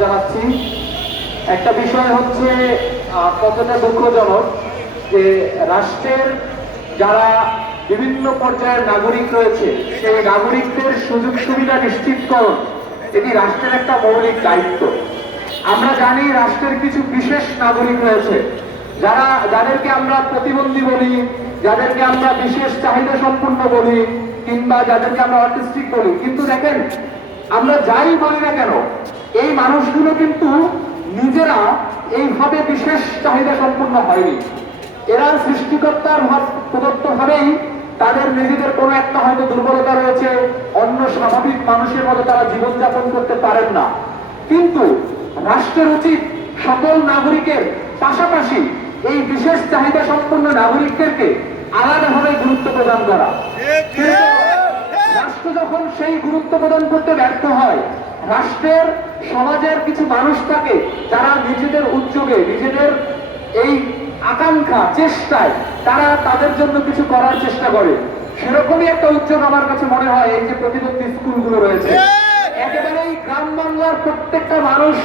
জানাচ্ছি। একটা বিষয় হচ্ছে কতটা দুঃখজনক যে রাষ্ট্রের যারা বিভিন্ন পর্যায়ের নাগরিক রয়েছে সেই নাগরিকদের সুযোগ সুবিধা নিশ্চিতকরণ এটি রাষ্ট্রের একটা মৌলিক দায়িত্ব। আমরা জানি রাষ্ট্রের কিছু বিশেষ নাগরিক রয়েছে যাদেরকে আমরা প্রতিবন্ধী বলি, যাদেরকে আমরা বিশেষ চাহিদা সম্পন্ন বলি, কিংবা যাদেরকে আমরা অটিস্টিক বলি। কিন্তু দেখেন, আমরা যাই বলি না কেন, এই মানুষগুলো কিন্তু নিজেরা এইভাবে বিশেষ চাহিদা সম্পন্ন হয়নি। এরা সৃষ্টিকর্তার প্রদত্ত ভাবেই তাদের নিজেদের কোনো একটা হয়তো দুর্বলতা রয়েছে, অন্য স্বাভাবিক মানুষের মতো তারা জীবনযাপন করতে পারেন না। কিন্তু রাষ্ট্রের উচিত সকল নাগরিকের পাশাপাশি এই বিশেষ চাহিদা সম্পন্ন নাগরিকদেরকে আলাদাভাবে গুরুত্ব প্রদান করা। রাষ্ট্র যখন সেই গুরুত্ব প্রদান করতে ব্যর্থ হয়, রাষ্ট্রের সমাজের কিছু মানুষ থাকে যারা নিজেদের উদ্যোগে, নিজেদের এই আকাঙ্ক্ষা চেষ্টায় তারা তাদের জন্য কিছু করার চেষ্টা করে। সেরকমই একটা উদ্যোগ আমার কাছে মনে হয় এই যে প্রতিবন্ধী স্কুলগুলো রয়েছে। একেবারেই গ্রাম বাংলার প্রত্যেকটা মানুষ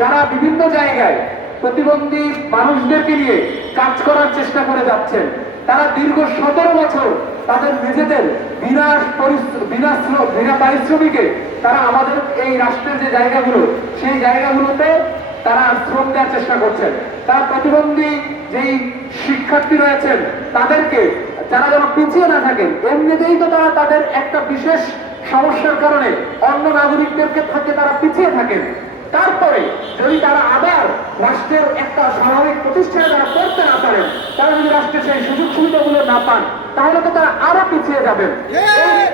যারা বিভিন্ন জায়গায় প্রতিবন্ধী মানুষদেরকে নিয়ে কাজ করার চেষ্টা করে যাচ্ছেন, তারা দীর্ঘ 17 বছর তাদের নিজেদের বিনা পারিশ্রমিকে তারা আমাদের এই রাষ্ট্রের যে জায়গাগুলো সেই জায়গাগুলোতে তারা শ্রম দেওয়ার চেষ্টা করছেন। তারা প্রতিবন্ধী যেই শিক্ষার্থী রয়েছেন তাদেরকে যারা যেন পিছিয়ে না থাকেন, এমনিতেই তো তারা তাদের একটা বিশেষ সমস্যার কারণে অন্য নাগরিকদেরকে থাকে তারা পিছিয়ে থাকেন। তারপরে যদি তারা আবার রাষ্ট্রের একটা স্বাভাবিক প্রতিষ্ঠানে তারা করতে না পারেন, তারা যদি রাষ্ট্রের সেই সুযোগ সুবিধাগুলো না পান, তাহলে তো তারা আরো পিছিয়ে যাবেন।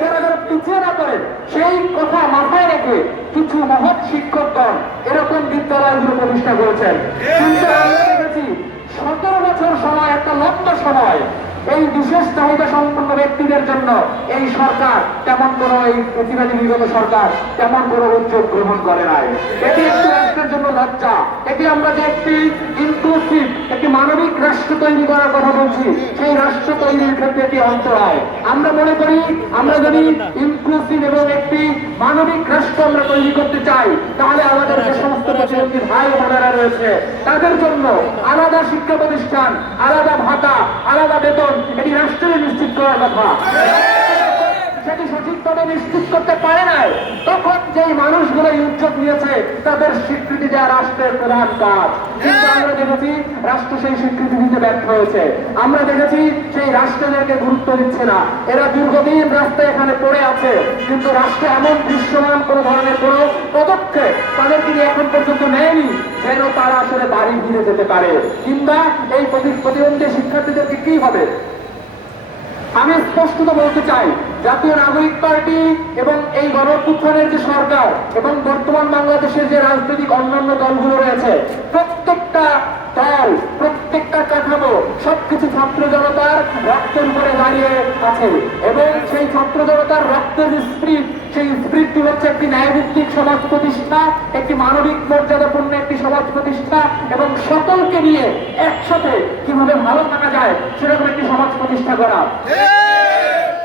তারা যারা পিছিয়ে না করেন সেই কথা মাথায় রেখে কিছু মহৎ শিক্ষকগণ এরকম বিদ্যালয়গুলো প্রতিষ্ঠা করেছেন। কিন্তু আমরা দেখেছি 17 বছর সময়, একটা লম্বা সময়, এই বিশেষ চাহিদা সম্পন্ন ব্যক্তিদের জন্য এই সরকার তেমন কোনো, এই প্রতিবাদী বিগত সরকার তেমন কোনো উদ্যোগ গ্রহণ করে নাই। এটি একটি রাষ্ট্রের জন্য লজ্জা। এটি আমরা যে একটি ইনক্লুসিভ, একটি মানবিক রাষ্ট্র তৈরি করার কথা বলছি, সেই রাষ্ট্র তৈরির ক্ষেত্রে এটি অন্তরায়। আমরা মনে করি আমরা যদি ইনক্লুসিভ এবং একটি মানবিক রাষ্ট্র আমরা তৈরি করতে চাই, তাহলে আমাদের যে সমস্ত প্রতিবন্ধী ভাই বোনেরা রয়েছে তাদের জন্য আলাদা শিক্ষা প্রতিষ্ঠান, আলাদা ভাতা, আলাদা বেতন এটি রাষ্ট্রের নিশ্চিত করার কথা। সেটি সঠিকভাবে নিশ্চিত করতে পারে নাই, তখন যেই মানুষগুলো উদ্যোগ নিয়েছে তাদের স্বীকৃতি দেওয়া রাষ্ট্রের প্রধান কাজ। কিন্তু আমরা দেখেছি রাষ্ট্র সেই স্বীকৃতি দিতে ব্যর্থ হয়েছে। আমরা দেখেছি সেই রাষ্ট্রদেরকে গুরুত্ব দিচ্ছে না। এরা দীর্ঘদিন রাস্তায় এখানে পড়ে আছে, কিন্তু রাষ্ট্র এমন দৃশ্যমান কোনো ধরনের কোনো পদক্ষেপ তাদেরকে নিয়ে এখন পর্যন্ত নেয়নি যেন তারা আসলে বাড়ি ফিরে যেতে পারে। কিংবা এই প্রতিবন্ধী শিক্ষার্থীদেরকে কি হবে। আমি স্পষ্টত বলতে চাই, জাতীয় নাগরিক পার্টি এবং এই গণঅভ্যুত্থানের যে সরকার এবং বর্তমান বাংলাদেশের যে রাজনৈতিক অন্যান্য দলগুলো রয়েছে, প্রত্যেকটা দল, প্রত্যেকটা কাঠামো সবকিছু ছাত্র জনতার রক্তের উপরে দাঁড়িয়ে আছে। এবং সেই ছাত্র জনতার রক্তের যে স্পিরিট, সেই স্পিরিটটি হচ্ছে একটি ন্যায়ভিত্তিক সমাজ প্রতিষ্ঠা, একটি মানবিক মর্যাদাপূর্ণ একটি সমাজ প্রতিষ্ঠা এবং সকলকে নিয়ে একসাথে কিভাবে ভালো থাকা যায় সেরকম একটি সমাজ প্রতিষ্ঠা করা।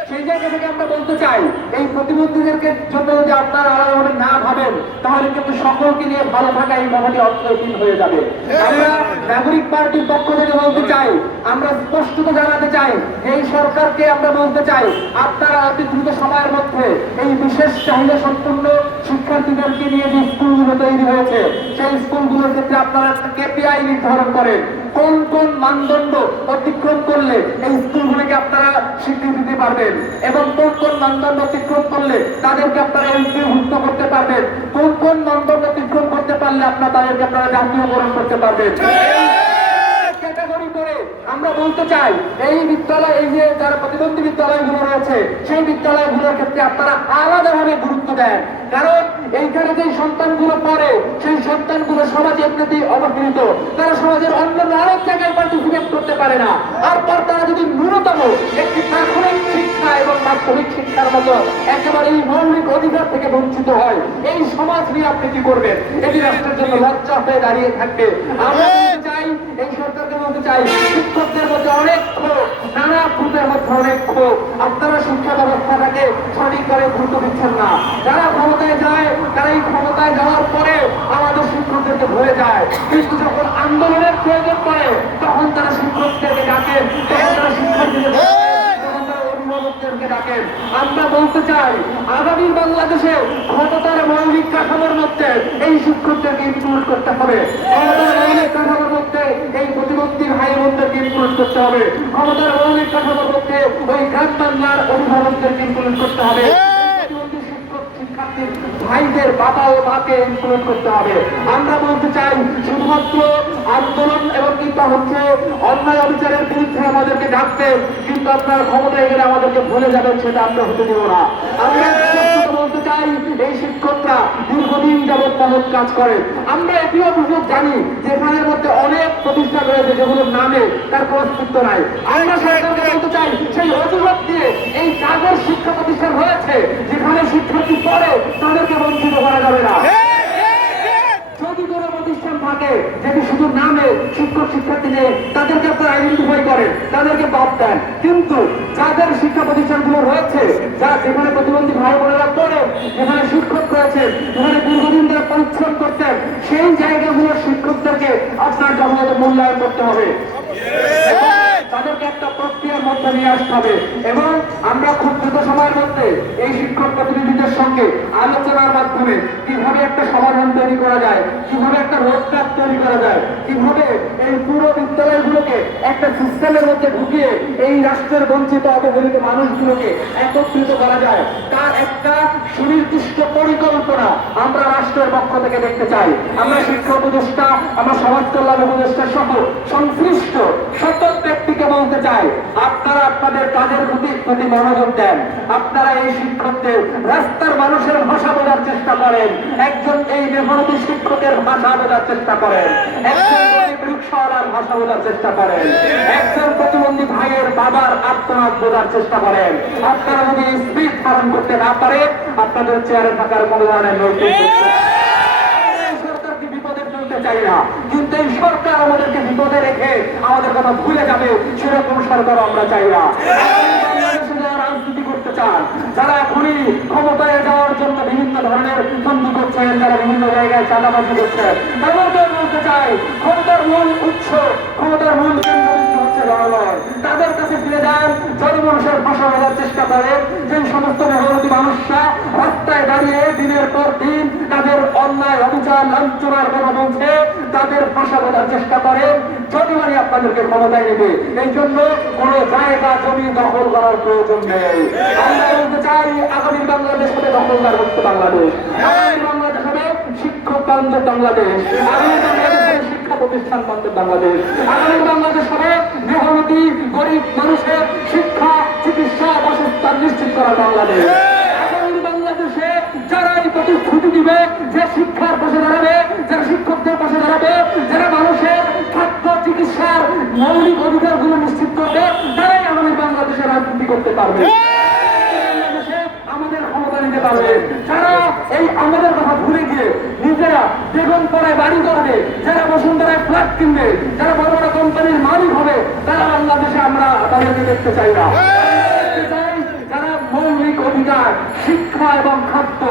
সেই জায়গা থেকে আমরা বলতে চাই, এই প্রতিবন্ধীদেরকে জন্য যদি আপনারা আলাদাভাবে না ভাবেন, তাহলে কিন্তু সকলকে নিয়ে ভালো থাকা এই মহলে অর্থহীন হয়ে যাবে। আমরা নাগরিক পার্টির পক্ষ থেকে বলতে চাই, আমরা স্পষ্টত জানাতে চাই, এই সরকারকে আমরা বলতে চাই, আপনারা অতি দ্রুত সময়ের মধ্যে এই বিশেষ চাহিদা সম্পন্ন শিক্ষার্থীদেরকে নিয়ে যে স্কুলগুলো তৈরি হয়েছে সেই স্কুলগুলোর ক্ষেত্রে আপনারা কেপিআই নির্ধারণ করেন। কোন কোন মানদণ্ড অতিক্রম করলে এই স্কুলগুলোকে আপনারা স্বীকৃতি দিতে পারবেন এবং কোন কোন মানদণ্ড অতিক্রম করলে তাদেরকে আপনারা এমপিভুক্ত করতে পারবেন, কোন কোন মানদণ্ড অতিক্রম করতে পারলে তাদেরকে আপনারা জাতীয়করণ করতে পারবেন। ক্যাটাগরি করে আমরা বলতে চাই, এই বিদ্যালয়, এই যে যারা প্রতিবন্ধী বিদ্যালয়গুলো রয়েছে সেই বিদ্যালয়গুলোর ক্ষেত্রে আপনারা আলাদাভাবে গুরুত্ব দেন। কারণ এইখানে যে সন্তানগুলো পড়ে সেই সন্তানগুলো সমাজে এমনিতেই অবহেলিত, তারা সমাজের অন্য অনেক জায়গায় পার্টিসিপেট করতে পারে না। আর তারা যদি ন্যূনতম একটি প্রাথমিক শিক্ষা এবং মাধ্যমিক শিক্ষার মতো একেবারে এই মৌলিক অধিকার থেকে বঞ্চিত হয়, এই সমাজ নিয়ে আপনি কি করবেন? এটি রাষ্ট্রের জন্য লজ্জা হয়ে দাঁড়িয়ে থাকবে। আমরা বলতে চাই, এই সরকারকে বলতে চাই, শিক্ষকদের মধ্যে অনেক নানা খুঁতের মধ্যে অনেক ক্ষোভ। আপনারা শিক্ষা ব্যবস্থাটাকে সঠিকভাবে গুরুত্ব দিচ্ছেন না। যারা ক্ষমতায় যায় তারা এই ক্ষমতায় যাওয়ার পরে আমাদের শিক্ষকদেরকে ভুলে যায়, কিন্তু যখন আন্দোলনের প্রয়োজন পড়ে তখন তারা শিক্ষকদেরকে ডাকেন, তখন তারা শিক্ষকদেরকে অভিভাবকদেরকে ডাকেন। আমরা বলতে চাই আগামী বাংলাদেশে ক্ষমতার মৌলিক কাঠামোর মধ্যে এই শিক্ষকদেরকে ইনক্লুড করতে হবে। ক্ষমতার মৌলিক কাঠামোর মধ্যে এই প্রতিবন্ধী ভাই বোনদেরকে ইনক্লুড করতে হবে। ক্ষমতার মৌলিক কাঠামোর মধ্যে ওই গ্রাম বাংলার অভিভাবকদেরকে ইনক্লুড করতে হবে। ভাইদের বাবা ও মাকে ইনক্লুড করতে হবে। আমরা বলতে চাই শুধুমাত্র আন্দোলন এবং কিংবা হচ্ছে অন্যায় অবিচারের বিরুদ্ধে আমাদেরকে ডাকতে, কিন্তু আপনার ক্ষমতায় গেলে আমাদেরকে ভুলে যাবেন, সেটা আমরা হতে দেব না। আমরা বলতে চাই এই শিক্ষকরা দীর্ঘদিন যাবৎ মহৎ কাজ করেন। আমরা একই অভিযোগ জানি যেখানের মধ্যে অনেক প্রতিষ্ঠান রয়েছে যেগুলোর নামে তার কোনো অস্তিত্ব নাই। আমরা সরকারকে বলতে চাই সেই অজুহাত দিয়ে এই জাগর শিক্ষা প্রতিষ্ঠান রয়েছে যেখানে শিক্ষার্থী পড়ে তাদেরকে বঞ্চিত করা যাবে না। যদি কোনো প্রতিষ্ঠান থাকে যেটি শুধু নামে শিক্ষক শিক্ষার্থী নেই তাদেরকে আপনারা আইডেন্টিফাই করেন, তাদেরকে বাদ দেন, কিন্তু যাদের শিক্ষা প্রতিষ্ঠানগুলো রয়েছে যা যেখানে প্রতিবন্ধী ভাই বোনেরা পড়ে, যেখানে শিক্ষক রয়েছে, যেখানে দীর্ঘদিন ধরে পরিশ্রম করতেন, সেই জায়গাগুলোর শিক্ষকদেরকে আপনার যথাযথ মূল্যায়ন করতে হবে, তাদেরকে একটা প্রক্রিয়ার মধ্যে নিয়ে আসতে হবে। এবং আমরা খুব দ্রুত সময়ের মধ্যে এই শিক্ষক প্রতিনিধিদের সঙ্গে আলোচনার মাধ্যমে কিভাবে একটা সমাধান তৈরি করা যায়, কিভাবে একটা রোডম্যাপ তৈরি করা যায়, কিভাবে এই পুরো বিদ্যালয়গুলোকে একটা সিস্টেমের মধ্যে ঢুকিয়ে এই রাষ্ট্রের বঞ্চিত অবহেলিত মানুষগুলোকে একত্রিত করা যায়, তার একটা সুনির্দিষ্ট পরিকল্পনা আমরা রাষ্ট্রের পক্ষ থেকে দেখতে চাই। আমরা শিক্ষা উপদেষ্টা, আমরা সমাজ কল্যাণ উপদেষ্টা সহ সংশ্লিষ্ট সকল ব্যক্তিকে বলতে চাই, আপনারা আপনাদের কাজের প্রতি মনোযোগ দেন। আপনারা এই শিক্ষকদের রাস্তার মানুষের ভাষা বোঝার চেষ্টা করেন, একজন এই মেহনতি শিক্ষকের ভাষা বোঝার চেষ্টা করেন, একজন রিকশাওয়ালার ভাষা বোঝার চেষ্টা করেন, একজন প্রতিবন্ধী ভাইয়ের বাবার আত্মনাদ বোঝার চেষ্টা করেন। আপনারা যদি স্পিড ধারণ করতে না পারে আপনাদের চেয়ারে থাকার কোনো ধরনের নৈতিক চাই না, কিন্তু এই সরকার আমাদেরকে বিপদে রেখে আমাদের কথা ভুলে যাবে সেরকম সরকার আমরা চাই না। রাজনীতি করতে চান যারা এখনই ক্ষমতায় যাওয়ার জন্য বিভিন্ন ধরনের বন্ধু করছেন, যারা বিভিন্ন জায়গায় চাঁদাবাজি করছেন, তাদেরকে বলতে চাই ক্ষমতার মূল উৎস, ক্ষমতার মূল কেন্দ্রবিন্দু হচ্ছে জনগণ। তাদের কাছে ফিরে যান, জনমানুষের ভাষা বলার চেষ্টা করেন। যে সমস্ত মেহনতি মানুষরা রাস্তায় দাঁড়িয়ে দিনের পর দিন তাদের অন্যায় অবিচার লাঞ্ছনার কথা বলছে, তাদের ভাষা বলার চেষ্টা করেন। জনগণই আপনাদেরকে ক্ষমতায় নেবে, এই জন্য কোন জায়গা জমি দখল করার প্রয়োজন নেই। আমরা বলতে চাই আগামী বাংলাদেশ হবে দখলদার মুক্ত বাংলাদেশ, আগামী বাংলাদেশ হবে শিক্ষক বান্ধব বাংলাদেশ, আগামী বাংলাদেশ হবে শিক্ষা প্রতিষ্ঠান বান্ধব বাংলাদেশ, আগামী বাংলাদেশ হবে মেহনতি গরিব মানুষের শিক্ষা চিকিৎসা বাসস্থান নিশ্চিত করার বাংলাদেশ। আগামী বাংলাদেশে যারা এই প্রতিশ্রুতি দিবে যে শিক্ষার পাশে দাঁড়াবে, যারা শিক্ষকদের পাশে দাঁড়াবে, যারা মানুষের খাদ্য চিকিৎসার মৌলিক অধিকারগুলো নিশ্চিত করবে, তারাই আমাদের বাংলাদেশে রাজনীতি করতে পারবে, আমাদের ক্ষমতা নিতে পারবে। যারা এই আমাদের কথা ভুলে গিয়ে নিজেরা বেগম পড়ায় বাড়ি করবে, যারা বসুন্ধরায় ফ্ল্যাট কিনবে, যারা বড় বড় কোম্পানির মালিক হবে, তারা বাংলাদেশে আমরা তাদেরকে দেখতে চাই না। যারা মৌলিক অধিকার শিক্ষা এবং খাদ্য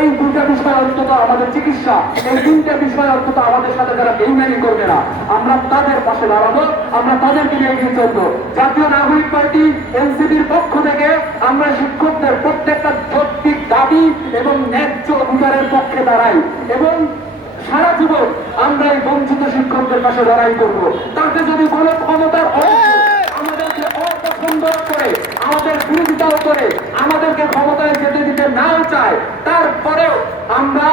এই দুইটা বিষয় অন্তত আমাদের চিকিৎসা, এই তিনটা বিষয় অন্তত আমাদের সাথে যারা বেইমানি করবে না, আমরা তাদের পাশে দাঁড়াবো, আমরা তাদেরকে নিয়ে এগিয়ে চলবো। জাতীয় নাগরিক পার্টি এনসিপির পক্ষ থেকে আমরা শিক্ষকদের প্রত্যেকটা যৌক্তিক দাবি এবং ন্যায্য অধিকারের পক্ষে দাঁড়াই এবং সারা জীবন আমরা এই বঞ্চিত শিক্ষকদের পাশে লড়াই করব। তাতে যদি কোনো ক্ষমতার আমাদেরকে অপছন্দ করে, আমাদের বিরোধিতাও করে, আমাদেরকে ক্ষমতায় যেতে দিতে নাও চায়, তারপরেও আমরা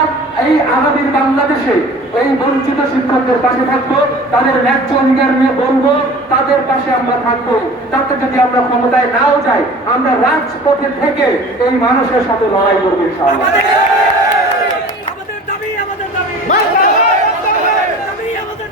এই আগামীর বাংলাদেশে এই বঞ্চিত শিক্ষকদের পাশে থাকবো, তাদের ন্যায্য অধিকার নিয়ে বলবো, তাদের পাশে আমরা থাকবো। তাতে যদি আমরা ক্ষমতায় নাও যাই, আমরা রাজপথে থেকে এই মানুষের সাথে লড়াই করবো ইনশাআল্লাহ। আমাদের দাবি